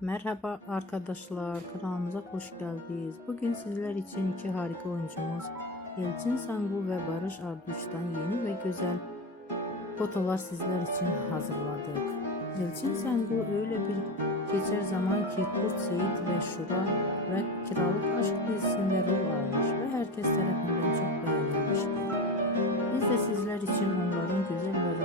Merhaba arkadaşlar, kanalımıza hoş geldiniz. Bugün sizler için iki harika oyuncumuz Elçin Sangu ve Barış Arduç'tan yeni ve güzel fotolar sizler için hazırladık. Elçin Sangu öyle bir geçer zaman ki Kurt Seyit ve Şura ve Kiralık Aşk dizisinde rol almış ve herkes tarafından çok beğenilmiştir. Biz de sizler için onların güzel ve